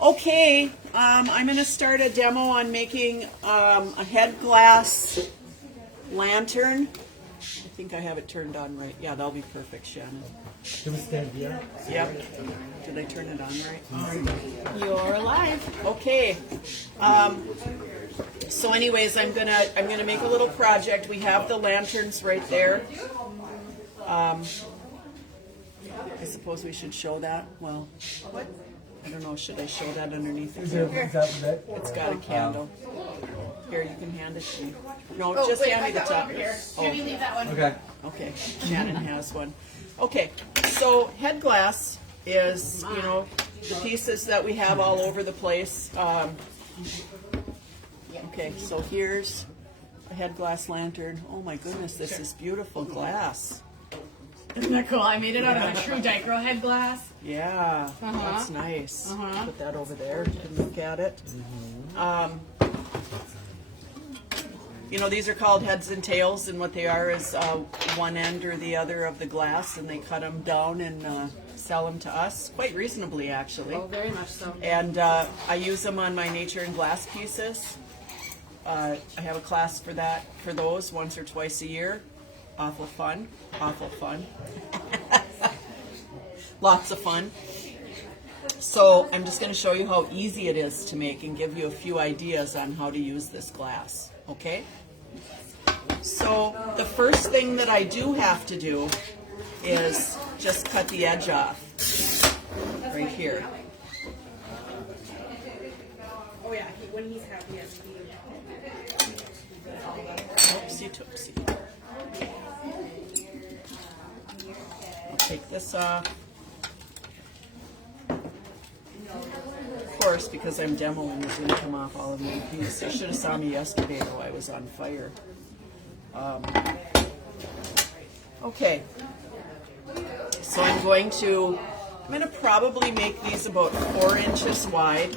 Okay, I'm going to start a demo on making a head glass lantern. I think I have it turned on right. Yeah, that'll be perfect, Shannon. Do we stand here? Yep. Did I turn it on right? All right. You're alive. Okay. So anyways, I'm gonna make a little project. We have the lanterns right there. I suppose we should show that. Well, I don't know. Should I show that underneath? Is that the It's got a candle. Here, you can hand it to me. No, just hand me the top. Can you leave that one? Okay. Okay, Shannon has one. Okay, so head glass is, the pieces that we have all over the place. Okay, so here's a head glass lantern. Oh my goodness, this is beautiful glass. Isn't that cool? I made it out of a true Dicro head glass. Yeah, that's nice. Put that over there. You can look at it. These are called heads and tails, and what they are is one end or the other of the glass, and they cut them down and sell them to us quite reasonably, actually. Oh, very much so. And I use them on my nature and glass pieces. I have a class for those once or twice a year. Awful fun. Lots of fun. So I'm just going to show you how easy it is to make and give you a few ideas on how to use this glass. Okay? So the first thing that I do have to do is just cut the edge off right here. Oh yeah, when he's happy, yes. Oopsie toopsie. I'll take this off. Of course, because I'm demoing, it's going to come off all of my piece. You should have saw me yesterday, though. I was on fire. Okay. So I'm going to probably make these about 4 inches wide.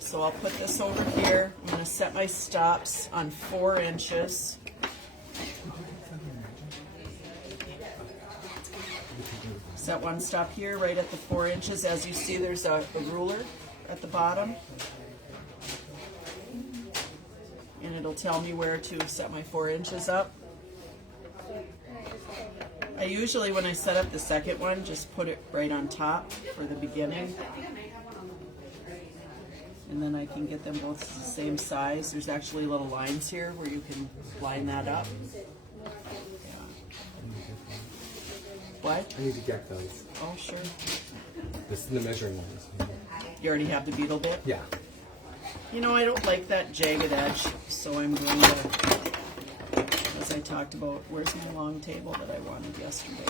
So I'll put this over here. I'm going to set my stops on 4 inches. Set one stop here, right at the 4 inches. As you see, there's a ruler at the bottom. And it'll tell me where to set my 4 inches up. I usually, when I set up the second one, just put it right on top for the beginning. And then I can get them both the same size. There's actually little lines here where you can line that up. What? I need to get those. Oh, sure. This is the measuring ones. You already have the beetle bit? Yeah. I don't like that jagged edge, so I'm going to, as I talked about, where's my long table that I wanted yesterday?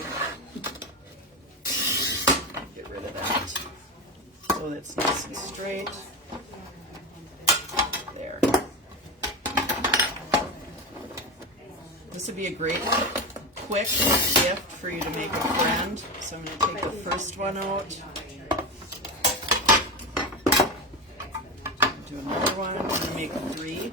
Get rid of that. So that's nice and straight. There. This would be a great quick gift for you to make a friend. So I'm going to take the first one out. Do another one. I'm going to make 3.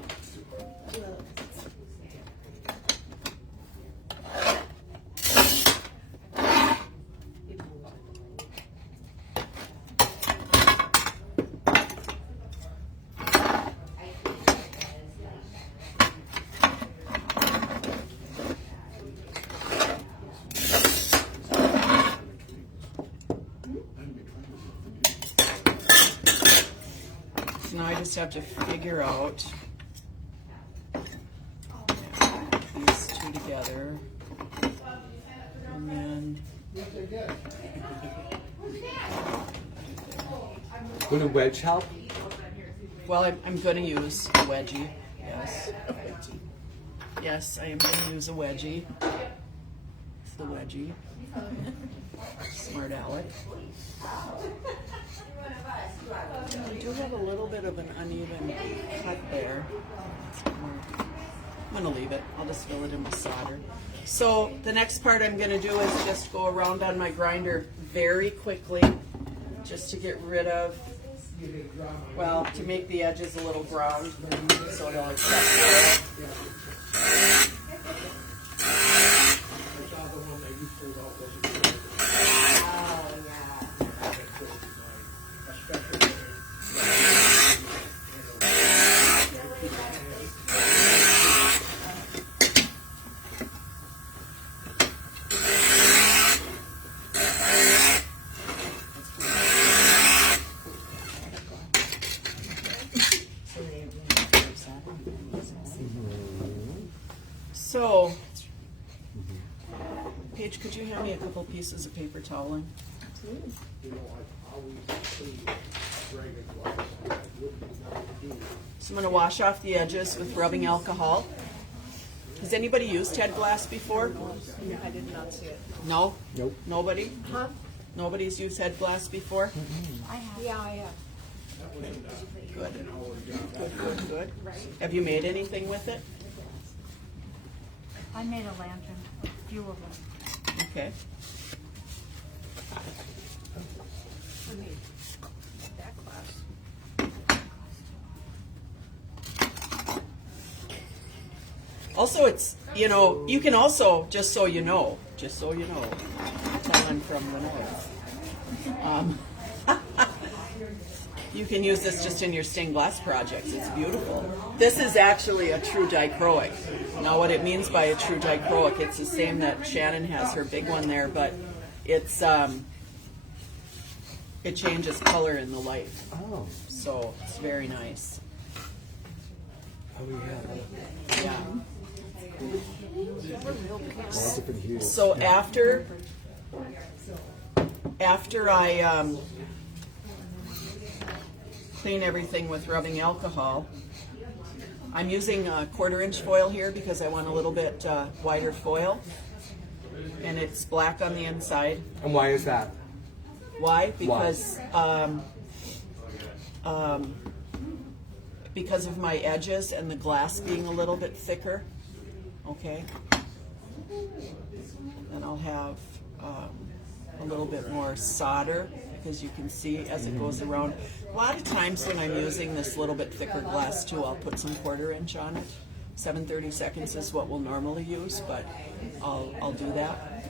Now I just have to figure out these two together, and then Would a wedge help? well, I'm going to use a wedgie. Yes, I am going to use a wedgie. It's the wedgie. Smart Alec. I do have a little bit of an uneven cut there. I'm going to leave it. I'll just fill it in with solder. So the next part I'm going to do is just go around on my grinder very quickly, just to get rid of, well, to make the edges a little ground so it'll accept oil. So, Paige, could you hand me a couple pieces of paper toweling? So I'm going to wash off the edges with rubbing alcohol. Has anybody used head glass before? I did not see it. No? Nope. Nobody? Huh? Nobody's used head glass before? I have. Yeah, I have. Good. Good, good. Have you made anything with it? I made a lantern, a few of them. Okay. For me. That class. Also, it's, you know, you can also, just so you know, tell I'm from the north. You can use this just in your stained glass projects. It's beautiful. This is actually a true dichroic. Now, what it means by a true dichroic, it's the same that Shannon has her big one there, but it's it changes color in the light, Oh. so it's very nice. Oh yeah. Yeah. All different hues. So after I clean everything with rubbing alcohol, I'm using a 1/4-inch foil here because I want a little bit wider foil, and it's black on the inside. And why is that? Why? Because of my edges and the glass being a little bit thicker. Okay. And I'll have a little bit more solder because you can see as it goes around. A lot of times when I'm using this little bit thicker glass too, I'll put some 1/4-inch on it. 7/32 is what we'll normally use, but I'll do that.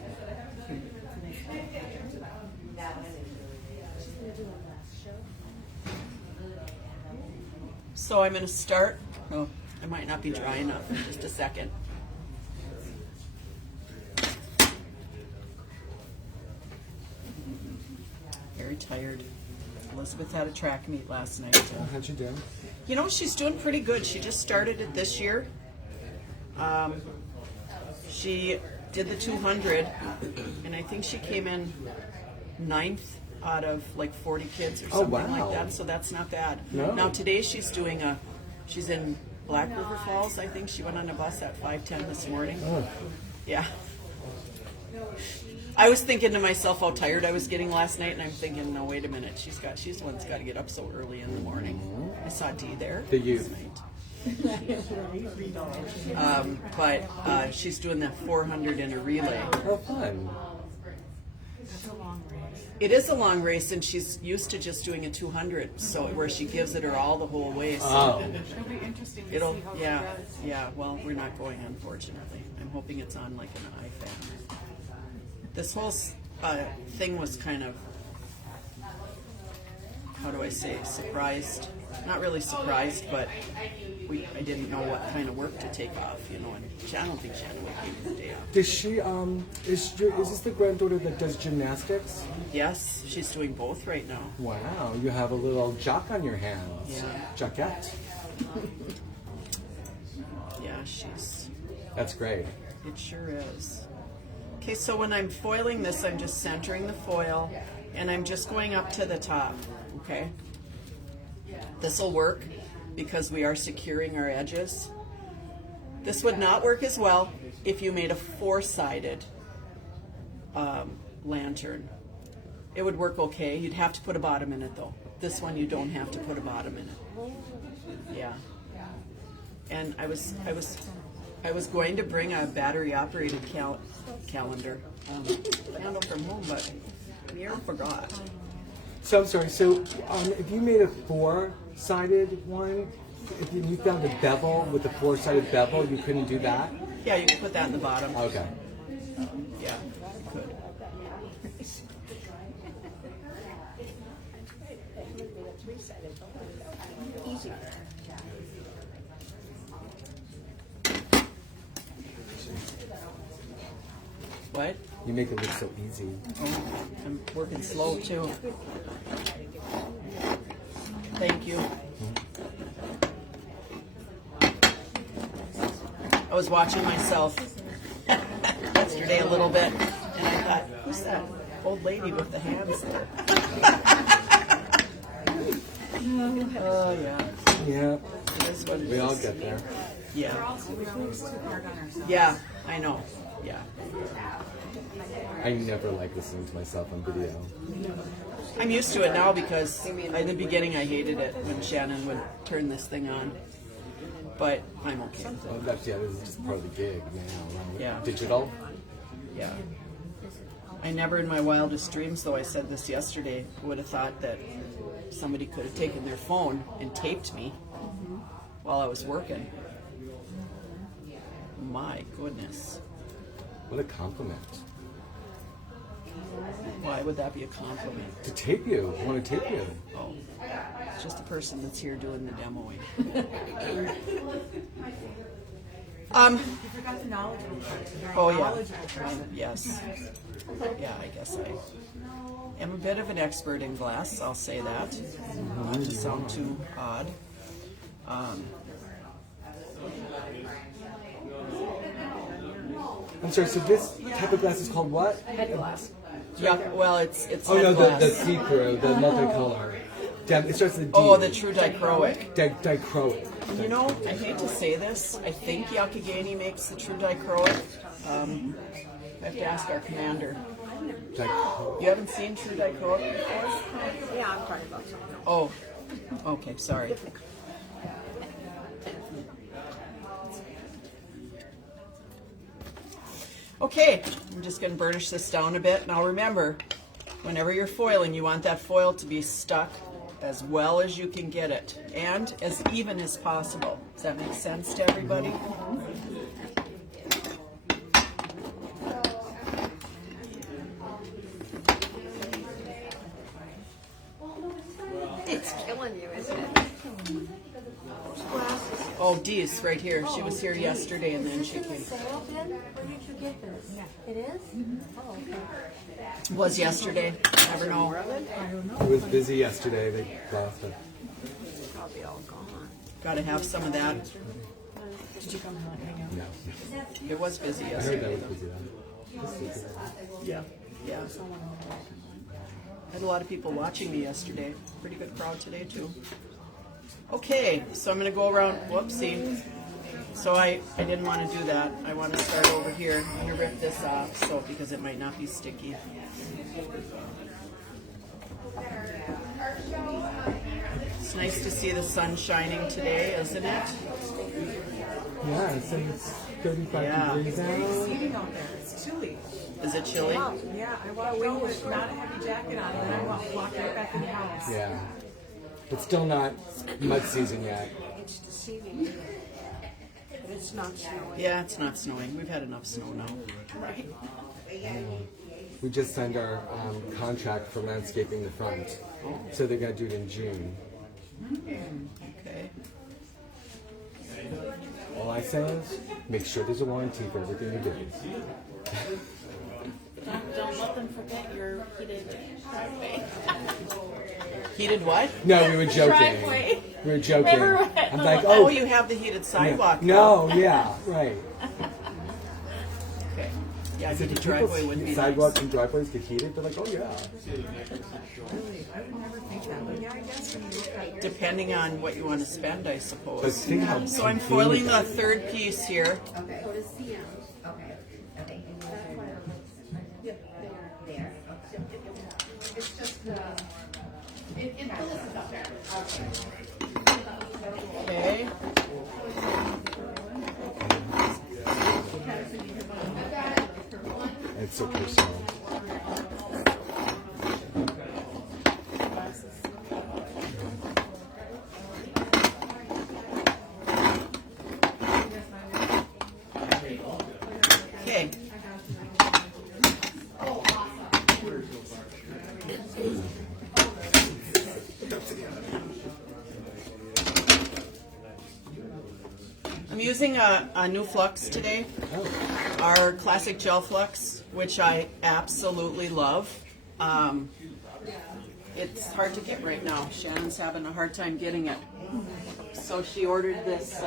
So I'm going to start. Oh, I might not be dry enough in just a second. Very tired. Elizabeth had a track meet last night. How'd you do? You know, she's doing pretty good. She just started it this year. She did the 200, and I think she came in 9th out of like 40 kids or something wow. like that, so that's not bad. No. Now today she's in Black River Falls, I think. She went on a bus at 5:10 this morning. Oh. Yeah. I was thinking to myself how tired I was getting last night, and I'm thinking, no, wait a minute, she's the one that's got to get up so early in the morning. I saw Dee there The youth. last night. But she's doing that 400 in a relay. Oh, fun. That's a long race. It is a long race, and she's used to just doing a 200, so where she gives it her all the whole way. So Oh. It'll be interesting to it'll, see how yeah, she does. yeah. Well, we're not going, unfortunately. I'm hoping it's on like an iPad. This whole thing was kind of, how do I say, surprised. Not really surprised, but I didn't know what kind of work to take off, you know, and I don't think Shannon would give me the day off. Does she is this the granddaughter that does gymnastics? Yes, she's doing both right now. Wow, you have a little jock on your hands. Yeah. Jockette. Yeah, That's great. it sure is. Okay, so when I'm foiling this, I'm just centering the foil, and I'm just going up to the top, okay? This will work because we are securing our edges. This would not work as well if you made a 4-sided lantern. It would work okay. You'd have to put a bottom in it though. This one you don't have to put a bottom in it. Yeah. And I was going to bring a battery operated calendar. Handle from home, but Mira forgot. So I'm sorry. So if you made a 4-sided one, if you found a bevel with a 4-sided bevel, you couldn't do that. Yeah, you can put that in the bottom. Okay. Yeah, you could. What? You make it look so easy. Oh, I'm working slow too. Thank you. Oh was watching myself yesterday a little bit, and I thought, who's that old lady with the hands there? Oh, yeah. Yeah, It is what it we all is. get there. Yeah. We're too hard on ourselves. Yeah, I know. Yeah. I never like listening to myself on video. I'm used to it now because in the beginning I hated it when Shannon would turn this thing on. But I'm okay. Well, that's, yeah, this is just part of the gig now. Right? Yeah. Digital. Yeah. I never in my wildest dreams, though I said this yesterday, would have thought that somebody could have taken their phone and taped me while I was working. My goodness. What a compliment. Why would that be a compliment? To tape you. I want to tape you. Oh, it's just a person that's here doing the demoing. You forgot the knowledgeable part. The very Oh, yeah. knowledgeable person. Yes. Yeah, I guess I am a bit of an expert in glass, I'll say that. Not to sound too odd. I'm sorry, so this type of glass is called what? Head glass. Yeah, well, it's Oh head no, glass. the see-through, the multicolor. It starts with a D. Oh, the true dichroic. Dichroic. You know, I hate to say this, I think Yakagani makes the true dichroic. I have to ask our commander. Dichroic. You haven't seen true dichroic before? Yeah, I'm talking about something. Oh, okay, sorry. Okay, I'm just going to burnish this down a bit. Now remember, whenever you're foiling, you want that foil to be stuck as well as you can get it and as even as possible. Does that make sense to everybody? It's killing you, isn't it? Oh, Dee's right here. She was here yesterday and then she came. Sale then? Where did you get this? Yeah. It is? Oh, okay. Was yesterday. Never know. It was busy yesterday. They lost it. Probably all gone. Got to have some of that. Did you come hang out? No. It was busy I heard yesterday. that was busy though. Yeah. Yeah. Had a lot of people watching me yesterday. Pretty good crowd today too. Okay, so I'm going to go around. Whoopsie. So I didn't want to do that. I want to start over here. I'm going to rip this off so because it might not be sticky. It's nice to see the sun shining today, isn't it? Yeah, it says it's 35 Yeah. degrees out. Sitting out there. It's chilly. Is it chilly? Yeah, I walked out with not a heavy jacket on, and then I walked right back in the house. Yeah. It's still not mud season yet. It's deceiving. But it's not snowing. Yeah, it's not snowing. We've had enough snow now. Right. We just signed our contract for landscaping the front. So they're going to do it in June. Okay. All I say is, make sure there's a warranty for everything you do. Don't let them forget your heated driveway. Heated what? No, we were joking. Driveway. We were joking. Remember I'm like, Oh, oh, you have the heated sidewalk. no, yeah, right. Okay. Yeah, So do heated driveway would be sidewalks nice. and driveways get heated? They're like, oh yeah. Really? I would never think that. But yeah, I guess when you look at it. Depending on what you want to spend, I But suppose. think how So I'm convenient foiling that the is. third piece here. Okay. Go to CM. Okay. Okay. There. It's just the. It Phyllis is up there. Okay. It's so personal. Okay. I'm using a new flux today. Our classic gel flux, which I absolutely love. It's hard to get right now. Shannon's having a hard time getting it. So she ordered this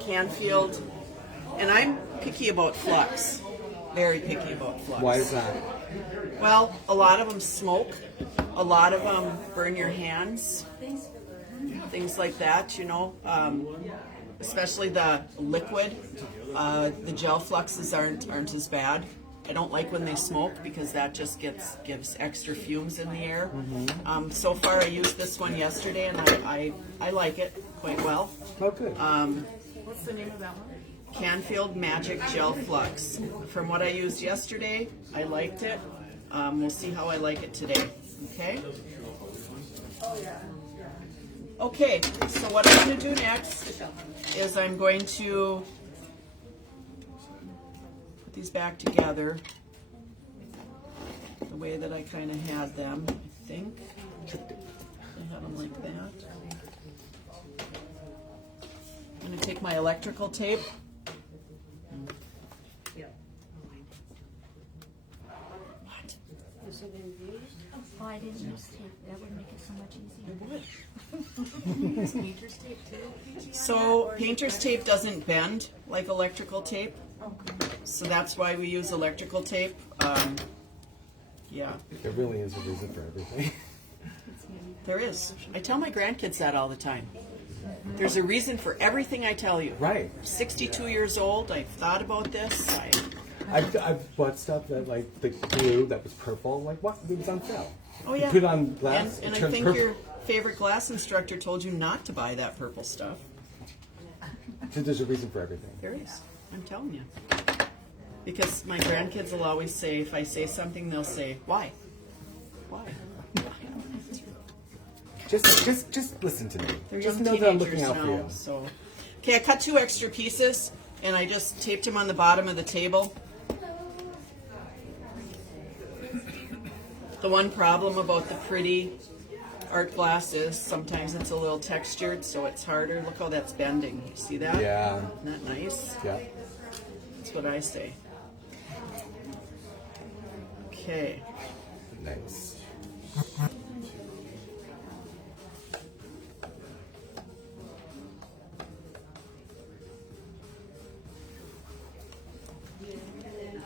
Canfield, and I'm picky about flux. Very picky about flux. Why is that? Well, a lot of them smoke. A lot of them burn your hands. Things like that, you know. Especially the liquid. The gel fluxes aren't as bad. I don't like when they smoke because that just gives extra fumes in the air. So far, I used this one yesterday, and I like it quite well. Oh, good. What's the name of that one? Canfield Magic Gel Flux. From what I used yesterday, I liked it. We'll see how I like it today. Okay? Okay, so what I'm going to do next is I'm going to put these back together the way that I kind of had them, I think. I have them like that. I'm going to take my electrical tape. What? Oh, I didn't use tape. That would make it so much easier. So painter's tape doesn't bend like electrical tape. So that's why we use electrical tape. Yeah, There really is a reason for everything. there is. I tell my grandkids that all the time. There's a reason for everything I tell you. Right. I'm 62 years old. I've thought about this. I've bought stuff that like the glue that was purple. Like what? It was on sale. Oh You yeah. put it on glass. And it I turns think purple. your favorite glass instructor told you not to buy that purple stuff. So there's a reason for everything. There is. I'm telling you. Because my grandkids will always say, if I say something, they'll say, why? Why? Just listen to me. They're Just young know that I'm looking teenagers out for now. you. So, okay, I cut 2 extra pieces, and I just taped them on the bottom of the table. The one problem about the pretty art glass is sometimes it's a little textured, so it's harder. Look how that's bending. You see that? Yeah. Isn't that nice? Yeah. That's what I say. Okay. Nice.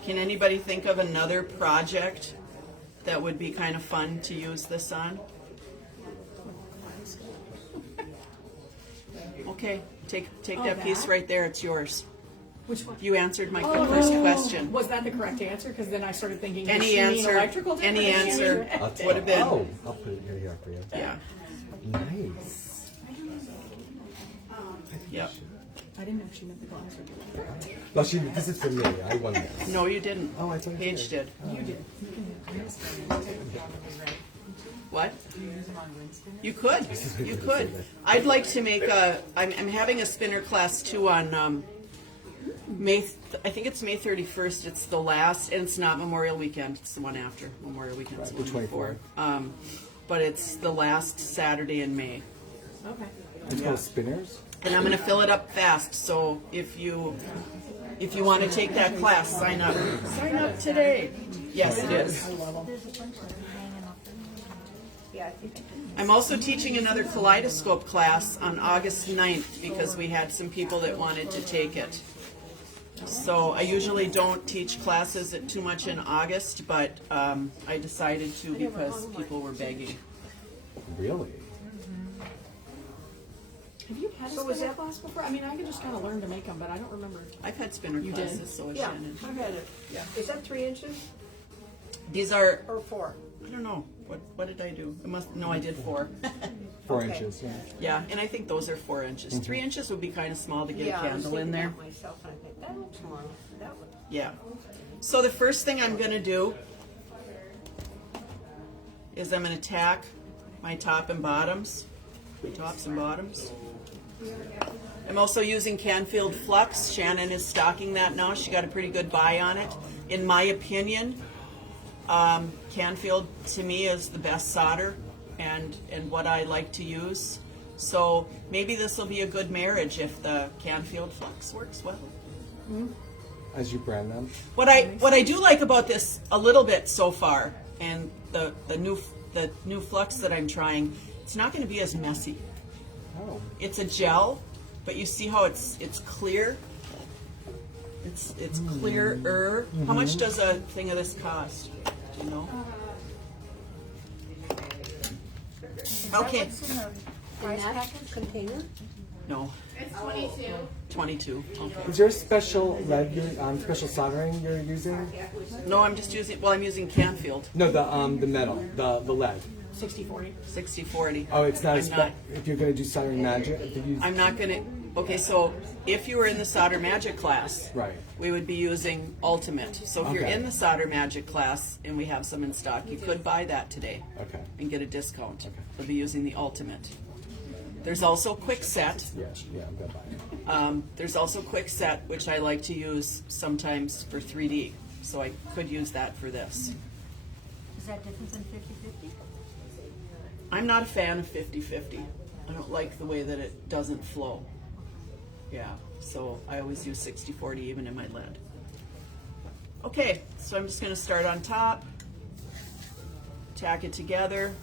Can anybody think of another project that would be kind of fun to use this on? Okay, take that piece right there. It's yours. Which one? You answered my first question. Was that the correct answer? Because then I started thinking, does Any she mean answer? electrical tape or Any does she mean- answer I'll take would have been. Oh, I'll put it here for you. Yeah. Nice. Yep. I didn't know if she meant the glass or the Well, this is for me. I won this. No, you didn't. Oh, I thought you Paige did. did. You did. What? You could. You could. I'd like to make a. I'm having a spinner class too on May. I think it's May 31st. It's the last, and it's not Memorial Weekend. It's the one after Memorial Weekend. It's Right, the one before. 24th. But it's the last Saturday in May, Okay. It's called spinners. and I'm going to fill it up fast. So if you want to take that class, sign up. Sign up today. Yes, it is. There's a bunch of them hanging up. I'm also teaching another kaleidoscope class on August 9th because we had some people that wanted to take it. So I usually don't teach classes too much in August, but I decided to because people were begging. Really? Have you had a spinner class before? I mean, I could just kind of learn to make them, but I don't remember. I've had spinner did? classes, so has Yeah, Shannon. I've had it. Yeah. Is that 3 inches These are, or 4? I don't know, what did I do? I did 4. 4 Okay. inches. Yeah. Yeah, and I think those are 4 inches. 3 inches would be kind of small to get Yeah, a I was candle in thinking there. that myself, and I think that looks more. That would. Yeah. So the first thing I'm going to do is I'm going to tack my top and bottoms, my tops and bottoms. I'm also using Canfield Flux. Shannon is stocking that now. She got a pretty good buy on it. In my opinion, Canfield to me is the best solder and what I like to use. So maybe this will be a good marriage if the Canfield Flux works well. As you brand them. What I do like about this a little bit so far, and the new flux that I'm trying, it's not going to be as messy. Oh. It's a gel, But you see how it's clear? It's clearer. How much does a thing of this cost? Do you know? Okay. What's in the price package? Container? No, It's 22. 22. Okay. Is there a special lead, special soldering you're using? No, I'm just using. Well, I'm using Canfield No, the metal, the lead. 60-40. 6040. Oh, it's not. I'm not. If you're gonna do soldering magic, if you use, I'm not gonna. Okay, so if you were in the Solder Magic class, right. we would be using Ultimate. So if you're Okay. in the Solder Magic class and we have some in stock, you could buy that today Okay. and get a discount. Okay. We'll be using the Ultimate. There's also Quick Set. Yeah, I'm gonna buy it. There's also Quick Set, which I like to use sometimes for 3D. So I could use that for this. Is that different than 50/50? I'm not a fan of 50/50. I don't like the way that it doesn't flow. Yeah, so I always use 60/40 even in my lead. Okay, so I'm just going to start on top, tack it together,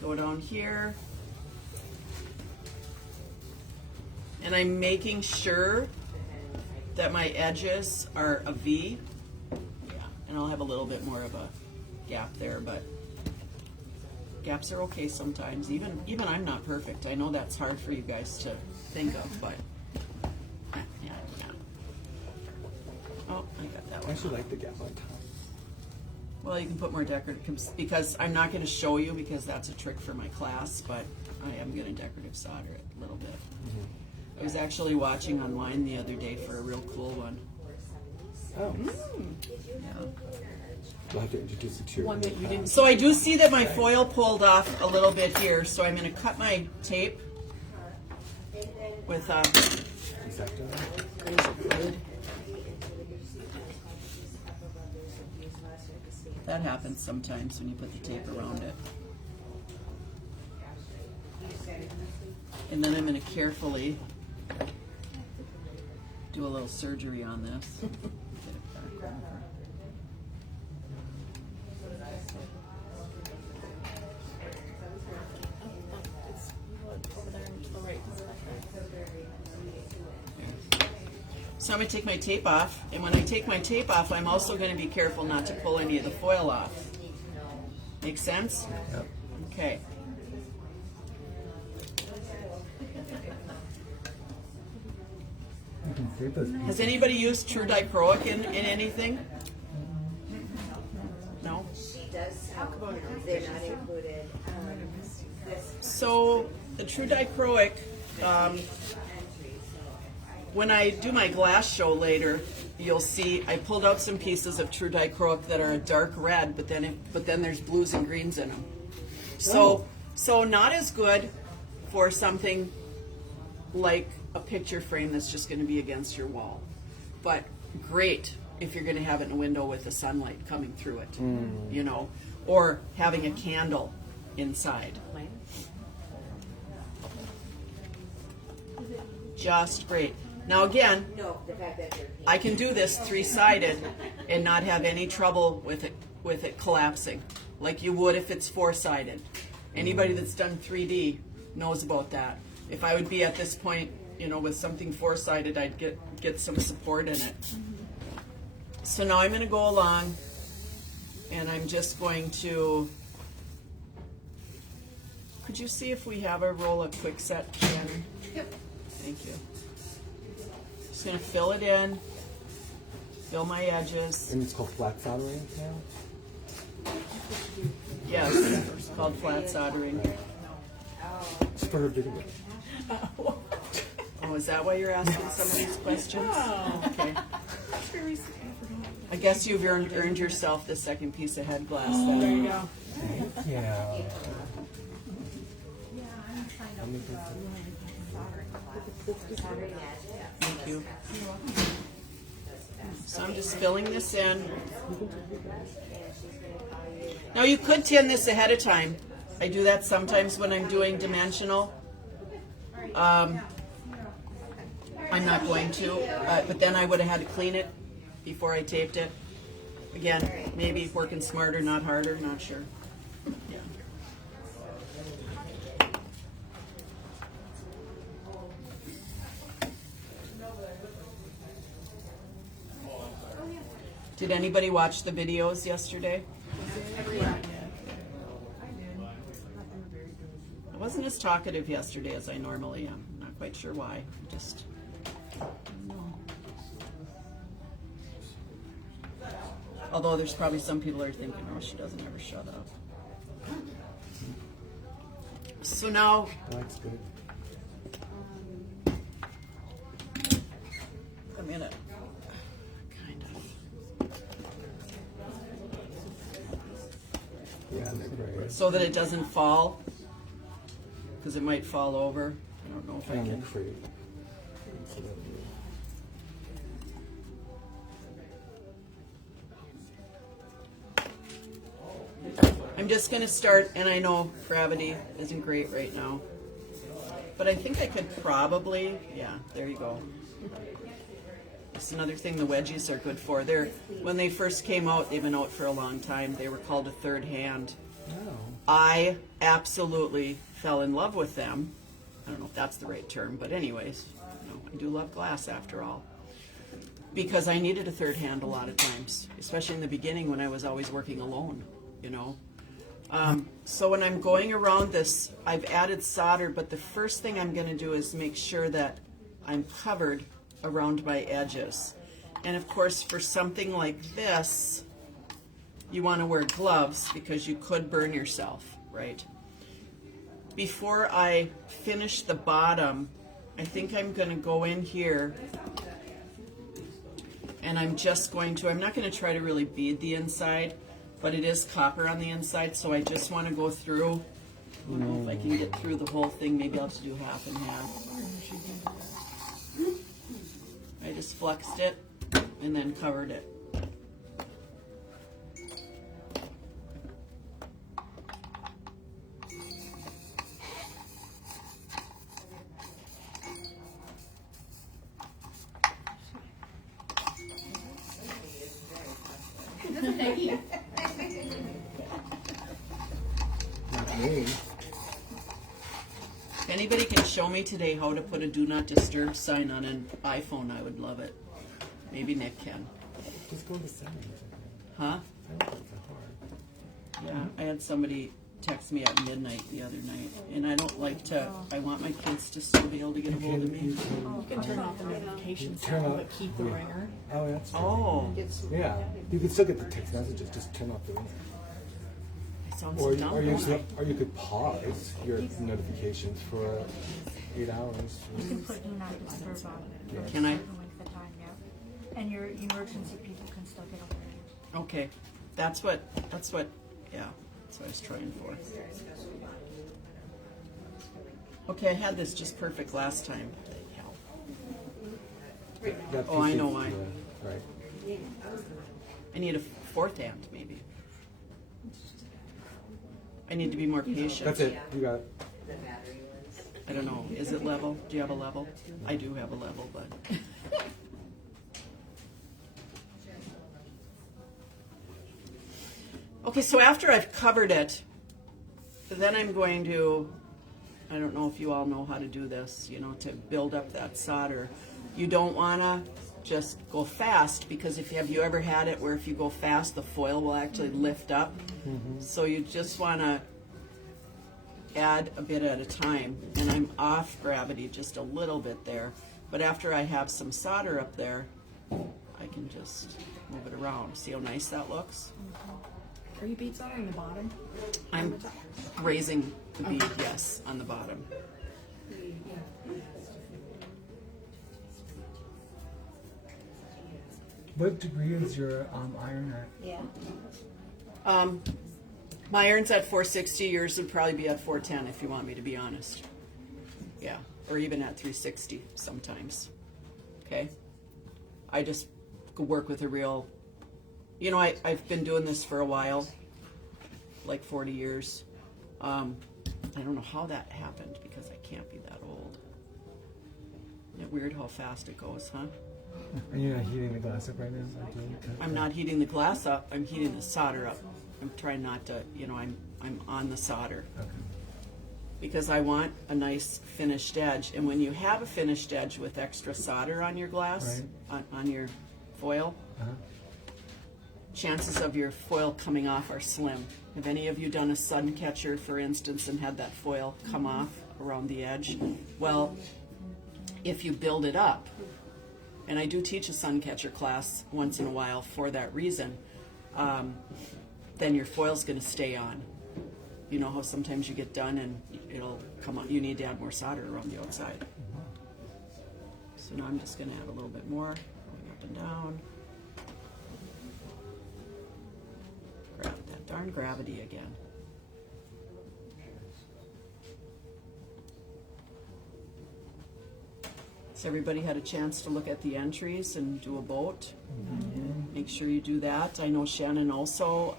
go down here, and I'm making sure that my edges are a V. Yeah, and I'll have a little bit more of a gap there, but gaps are okay sometimes. Even I'm not perfect. I know that's hard for you guys to think of, but yeah. Oh, I got that I one. actually like the gap on top. Well, you can put more decorative because I'm not going to show you because that's a trick for my class, but I am going to decorative solder it a little bit. I was actually watching online the other day for a real cool one. Oh, Yeah. you'll have to introduce it to your One that you didn't. So I do see that my foil pulled off a little bit here, so I'm going to cut my tape with Is that done? that happens sometimes when you put the tape around it. And then I'm going to carefully do a little surgery on this. Get it back over. So I'm going to take my tape off, and when I take my tape off, I'm also going to be careful not to pull any of the foil off. Make sense? Yep. Okay. You can save those pieces. Has anybody used True Dichroic in anything? No? They're not included. So the True Dichroic, when I do my glass show later, you'll see I pulled out some pieces of True Dichroic that are a dark red, but then there's blues and greens in them. So not as good for something like a picture frame that's just going to be against your wall, but great if you're going to have it in a window with the sunlight coming through it, you know, or having a candle inside. Just great. Now again, I can do this 3-sided and not have any trouble with it collapsing, like you would if it's 4-sided. Anybody that's done 3D knows about that. If I would be at this point, you know, with something 4-sided, I'd get some support in it. So now I'm going to go along, and I'm just going to. Could you see if we have a roll of Quick Set, Shannon? Yep. Thank you. Just going to fill it in, fill my edges. And it's called flat soldering now? Yes, it's called flat soldering. It's for her video. Oh, is that why you're asking some of these questions? Okay. I guess you've earned yourself the second piece of head glass then. There you go. Yeah. Thank you. So I'm just filling this in. Now you could tin this ahead of time. I do that sometimes when I'm doing dimensional. I'm not going to, but then I would have had to clean it before I taped it. Again, maybe working smarter, not harder, not sure. Yeah. Did anybody watch the videos yesterday? I wasn't as talkative yesterday as I normally am. Not quite sure why. Just I don't know. Although there's probably some people that are thinking, oh, she doesn't ever shut up. So now, That's good. I'm gonna kind of. Yeah, that's great. So that it doesn't fall, because it might fall over. I don't know if I And can. free. I'm just gonna start, and I know gravity isn't great right now, but I think I could probably, yeah, there you go. That's another thing the wedgies are good for. When they first came out, they've been out for a long time. They were called a third hand. Oh. I absolutely fell in love with them. I don't know if that's the right term, but anyways, I do love glass after all. Because I needed a third hand a lot of times, especially in the beginning when I was always working alone, So when I'm going around this, I've added solder, but the first thing I'm going to do is make sure that I'm covered around my edges. And of course, for something like this, you want to wear gloves because you could burn yourself, right? Before I finish the bottom, I think I'm going to go in here and I'm not going to try to really bead the inside, but it is copper on the inside, so I just want to go through. I don't know if I can get through the whole thing. Maybe I'll have to do half and half. I just flexed it and then covered it. Not me. If anybody can show me today how to put a do not disturb sign on an iPhone, I would love it. Maybe Nick can. Just go to settings. Huh? I don't think it's hard. Yeah, I had somebody text me at midnight the other night, and I don't like to, I want my kids to still be able to get a hold of me. You can turn off the notifications, Turn off- but keep the ringer. Oh, that's true. Oh, Yeah, you can still get the text messages. Just turn off the ringer. it sounds Or, dumb. or you could pause your notifications for 8 hours. You can put do not disturb on for a Can I? certain length of time, yeah. And your emergency people can still get over it. Okay, that's what, yeah, that's what I was trying for. Okay, I had this just perfect last time. Hell. That's Oh, I know usually why. Right. I need a fourth hand, maybe. I need to be more patient. That's it. You got it. I don't know, is it level? Do you have a level? I do have a level, but. Okay, so after I've covered it, then I'm going to, I don't know if you all know how to do this, to build up that solder. You don't want to just go fast, because have you ever had it where if you go fast, the foil will actually lift up? So you just want to add a bit at a time, and I'm off gravity just a little bit there, but after I have some solder up there, I can just move it around. See how nice that looks? Are you beads on the bottom? I'm raising the bead, yes, on the bottom. What degree is your iron at? Yeah. My iron's at 460, yours would probably be at 410 if you want me to be honest. Yeah, or even at 360 sometimes. Okay? I just work with a real, I've been doing this for a while, like 40 years. I don't know how that happened because I can't be that old. Isn't it weird how fast it goes, huh? And you're not heating the glass up right now? I'm not heating the glass up, I'm heating the solder up. I'm trying not to, I'm on the solder. Okay. Because I want a nice finished edge. And when you have a finished edge with extra solder on your glass, on your foil, chances of your foil coming off are slim. Have any of you done a sun catcher, for instance, and had that foil come off around the edge? Well, if you build it up, and I do teach a sun catcher class once in a while for that reason, then your foil's going to stay on. You know how sometimes you get done and it'll come on, you need to add more solder around the outside. So now I'm just going to add a little bit more, going up and down. Grab that darn gravity again. So everybody had a chance to look at the entries and do a vote. Make sure you do that. I know Shannon also.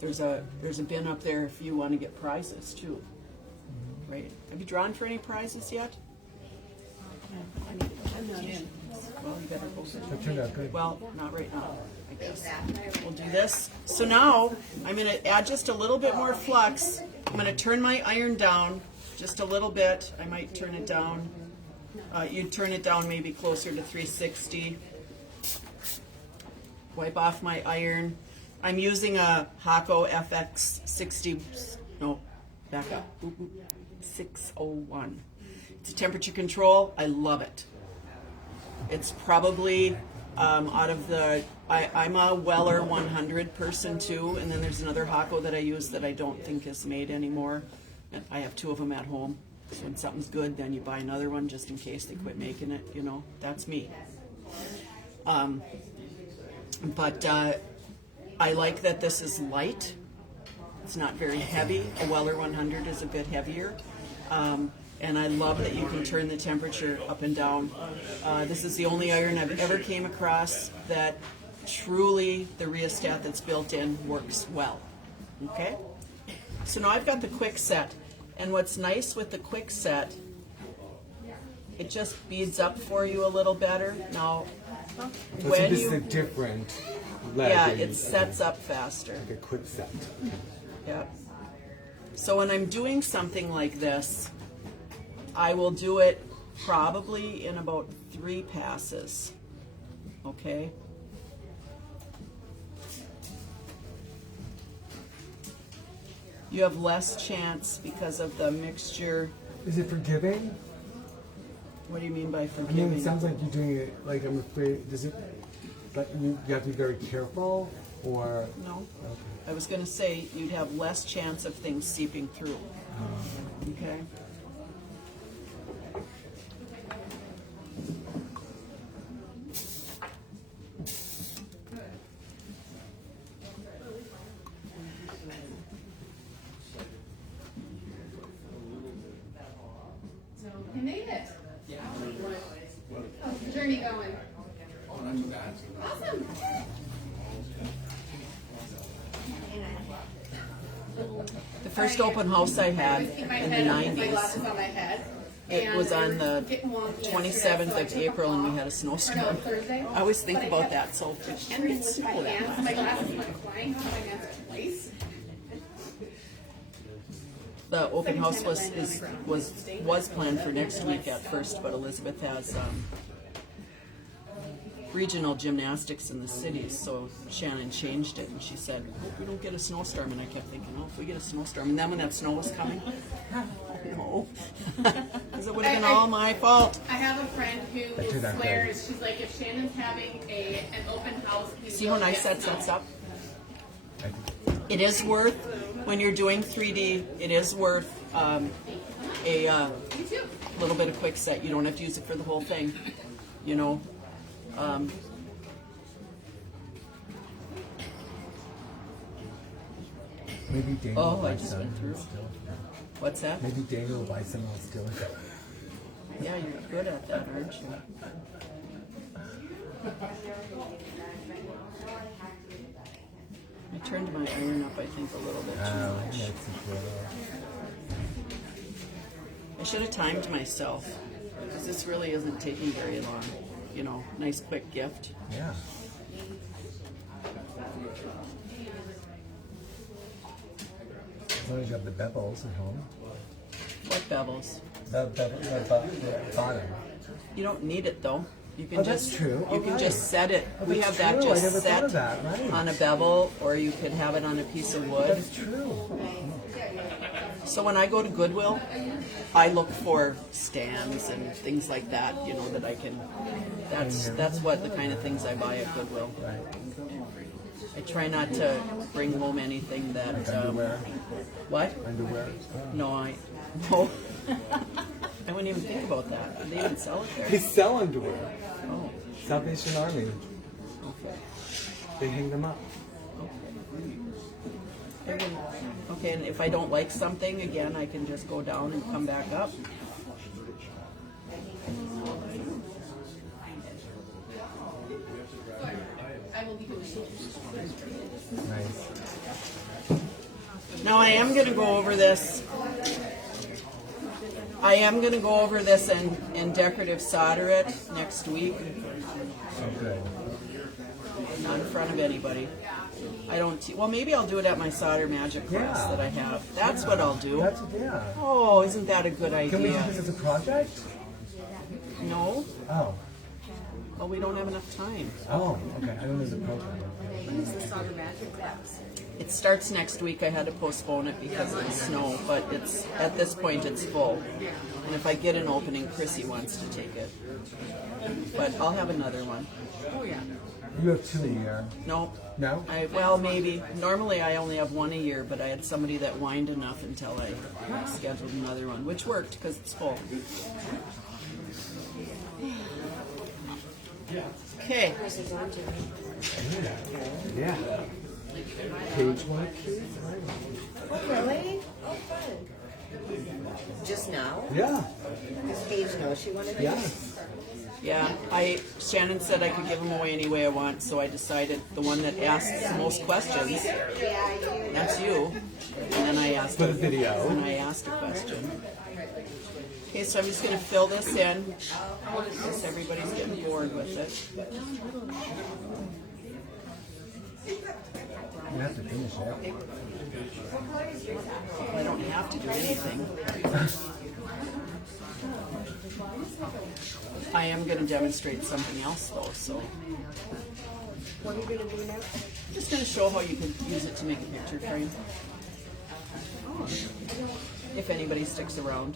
There's a bin up there if you want to get prizes too. Right? Have you drawn for any prizes yet? I'm not in. Well, you better go for it. That turned out good. Well, not right now, I guess. We'll do this. So now I'm going to add just a little bit more flux. I'm going to turn my iron down just a little bit. I might turn it down. You'd turn it down maybe closer to 360. Wipe off my iron. I'm using a Hakko FX60. No, back up. 601. It's a temperature control. I love it. It's probably out of the, I'm a Weller 100 person too, and then there's another Hakko that I use that I don't think is made anymore. I have two of them at home. So when something's good, then you buy another one just in case they quit making it, you know. That's me. But I like that this is light. It's not very heavy. A Weller 100 is a bit heavier. And I love that you can turn the temperature up and down. This is the only iron I've ever came across that truly the rheostat that's built in works well. Okay? So now I've got the quick set. And what's nice with the quick set, it just beads up for you a little better. Now, So when this is a you, different lead. yeah, than- it sets up faster. like a quick set. Yeah. So when I'm doing something like this, I will do it probably in about 3 passes. Okay? You have less chance because of the mixture. Is it forgiving? What do you mean by I mean, forgiving? it sounds like you're doing it, like, I'm afraid, does it, like, you have to be very careful, or? No. Okay. I was going to say you'd have less chance of things seeping through. Okay? You made it. How's the journey going? Awesome. The first open house I I had always keep my in the head up with my 90s, glasses on my head. it And was on we the were getting wonky yesterday, 27th so I of took April and we off. had a Or no, snowstorm. Thursday. I always think But I about kept that, so it can ending get with my snow that hands. much. My glasses went flying off my hands twice. The open Second house time it was landed on the ground. was planned for next week at first, but Elizabeth has regional gymnastics in the city, so Shannon changed it, and she said, "Hope we don't get a snowstorm." And I kept thinking, "Oh, if we get a snowstorm," and then when that snow was coming, no, because it would have been all my fault. I have a friend who turned out swears, she's like, if Shannon's having an open house, he See how will nice get that sets snow. up? It is worth, when you're doing 3D, it is worth a Me too. little bit of quick set. You don't have to use it for the whole thing, you know. Maybe Daniel Oh, will buy I just some went through. still. What's that? Maybe Daniel will buy some else still. Yeah, you're good at that, aren't you? I turned my iron up, I think, a little bit too much. That's cool. I should have timed myself, because this really isn't taking very long. You know, nice quick gift. Yeah. As long as you have the bevels at home. What bevels? The bottom. You don't need it though. You can Oh, that's just true. Oh, you can right. just set it. Oh, We that's have that true. I just never thought set of that, right. on a bevel, or you could have it on a piece of wood. That's true. So when I go to Goodwill, I look for stands and things like that, you know, that I can. That's what the kind of things I buy at Goodwill. Right. I try not to bring home anything that. Underwear. What? Underwear. No, no. I wouldn't even think about that. Do they even sell it They there? sell underwear. Oh, Salvation Army. okay. They hang them up. Okay, and if I don't like something, again, I can just go down and come back up. Nice. Now I am going to go over this. I am going to go over this and decorative solder it next week. So good. Not in front of anybody. I don't. Well, maybe I'll do it at my solder magic class Yeah. that I have. That's what I'll do. That's yeah. Oh, isn't that a good Can we do idea? this as a project? No. Oh. Well, we don't have enough time. Oh. Okay. I don't know there's a program. It starts next week. I had to postpone it because of the snow, but it's at this point it's full. And if I get an opening, Chrissy wants to take it. But I'll have another one. You have 2 a year. No. No? Well, maybe. Normally I only have one a year, but I had somebody that whined enough until I scheduled another one, which worked because it's full. Okay. Yeah. Page one. Oh, really? Oh, fun. Just now? Yeah. Does Paige know she wanted to? Yeah. Yeah, Shannon said I could give them away any way I want, so I decided the one that asks the most questions, that's you. And then I asked For the video. And I asked a question. Okay, so I'm just going to fill this in. Because everybody's getting bored with it. You have to finish it. I don't have to do anything. I am going to demonstrate something else though, so. What are you going to do next? I'm just going to show how you can use it to make a picture frame. If anybody sticks around.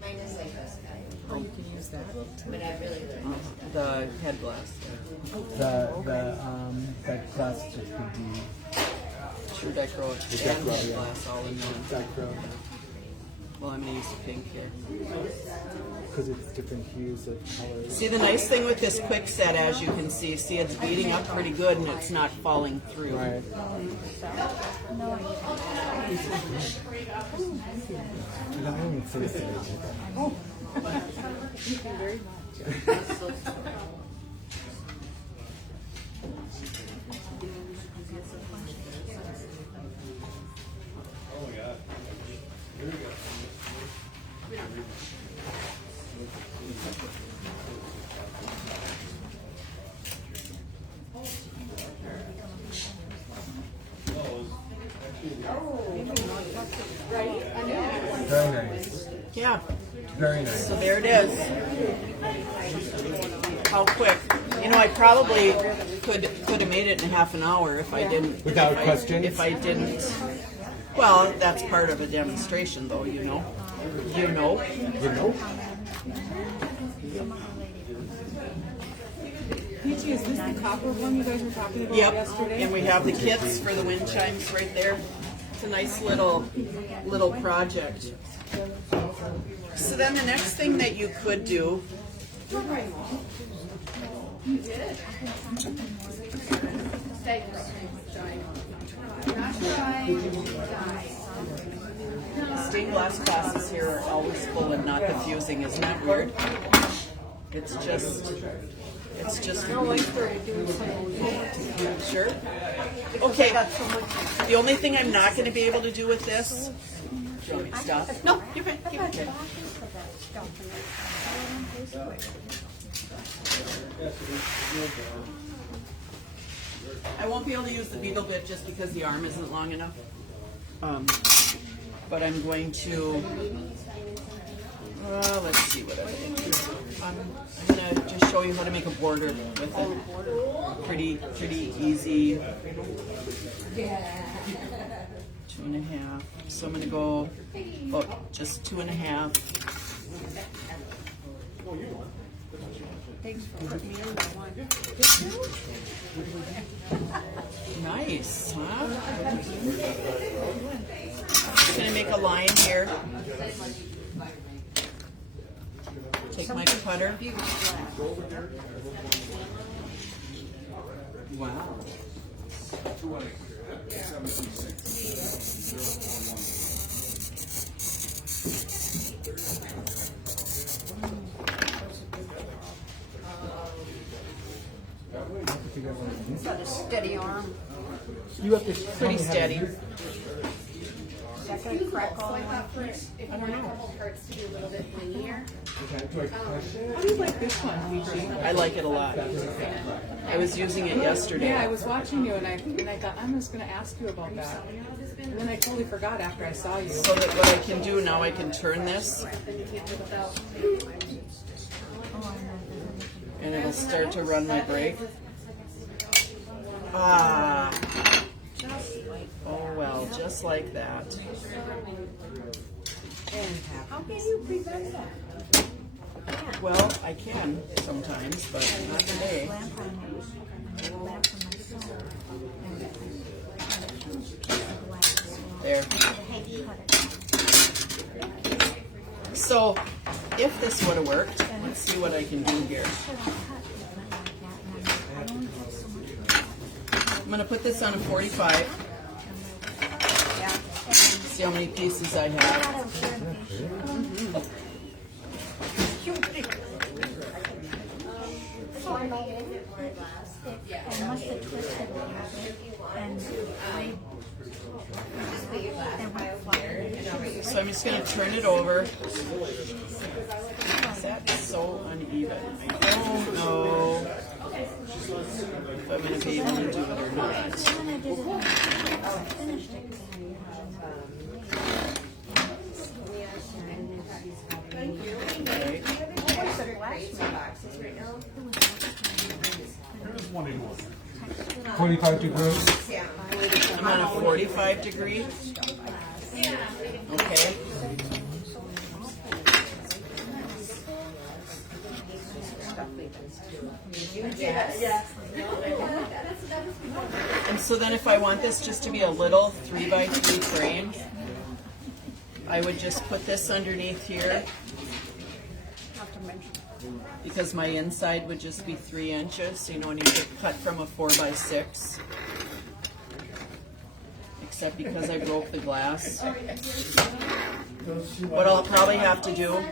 Mine is like this guy. Oh, you can use that. But I really like The head glass. That glass just could be True Dichro and Dichro, head yeah. glass all in one. Dichro Well, I'm going to use the pink here. because it's different hues of colors. See, the nice thing with this quick set, as you can see, it's beating up pretty good and it's not falling through. Right. I don't even say it. Very nice. Yeah, Very nice. so there it is. How quick. You know, I probably could have made it in half an hour if I didn't. Without if I- questions? If I didn't. Well, that's part of a demonstration, though. You know. You know. You know? Peachy, is this the copper one you guys were talking about Yep. yesterday? And we have the kits for the wind chimes right there. It's a nice little project. So then the next thing that you could do. Stained glass classes here are always full and not confusing. Isn't that weird? It's just. Sure. Okay. The only thing I'm not going to be able to do with this. Do you want me to stop? No, you're fine. Keep it. Okay. I won't be able to use the beagle bit just because the arm isn't long enough. But I'm going to. Let's see what I think. I'm gonna just show you how to make a border with it. Pretty easy. 2.5. So I'm gonna go about just 2.5. Thanks for putting me in that one. Nice, huh? Just gonna make a line here. Take my cutter. Wow. Steady arm. You have to Pretty steady. Is that gonna crack all So I the way? thought for if one of the parts to be a little bit wingier. How do you like this one, Peachy? I like it a lot. I was using it yesterday. Yeah, I was watching you and I thought I'm just gonna ask you about that. And then I totally forgot after I saw you. So that what I can do now, I can turn this, and it'll start to run my brake. Ah. Oh well, just like that. How can you prevent that? Well, I can sometimes, but not today. There. So, if this would have worked, let's see what I can do here. I'm going to put this on a 45. See how many pieces I have. I must have twisted it and So I'm just going to turn it over. That's so uneven. I don't know if I'm going to be able to do it or not. Okay. 45 degrees. I'm on a 45 degree. Okay. And so then if I want this just to be a little 3x3 frame, I would just put this underneath here, because my inside would just be 3 inches, you know, and you could cut from a 4x6. Except because I broke the glass. What I'll probably have to do,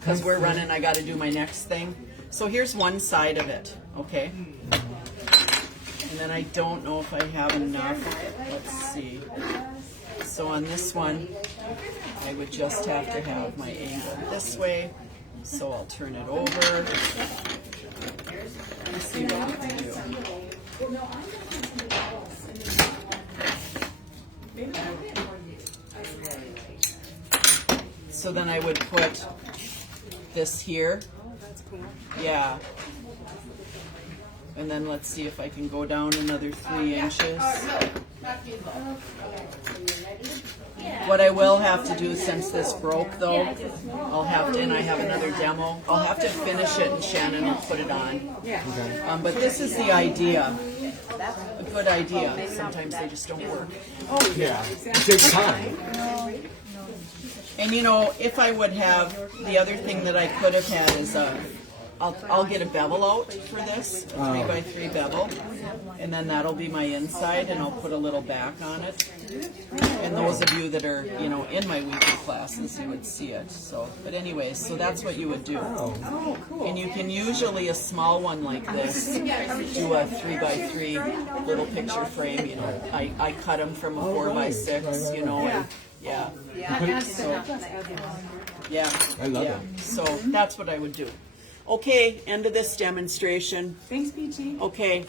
because we're running, I got to do my next thing. So here's one side of it, okay? And then I don't know if I have enough. Let's see. So on this one, I would just have to have my angle this way. So I'll turn it over. Let's see what we can do. So then I would put this here. Yeah. And then let's see if I can go down another 3 inches. What I will have to do, since this broke though, I'll have to, and I have another demo, I'll have to finish it and Shannon will put it on. But this is the idea. A good idea. Sometimes they just don't work. Yeah. It takes time. And you know, if I would have, the other thing that I could have had is I'll get a bevel out for this, a 3x3 bevel, and then that'll be my inside, and I'll put a little back on it. And those of you that are, you know, in my weekly classes, you would see it. So, but anyways, so that's what you would do. And you can usually, a small one like this, do a 3x3 little picture frame. You know, I cut them from a 4x6. You know, and yeah. Yeah. I love yeah. it. So that's what I would do. Okay, end of this demonstration. Thanks, Peachy. Okay,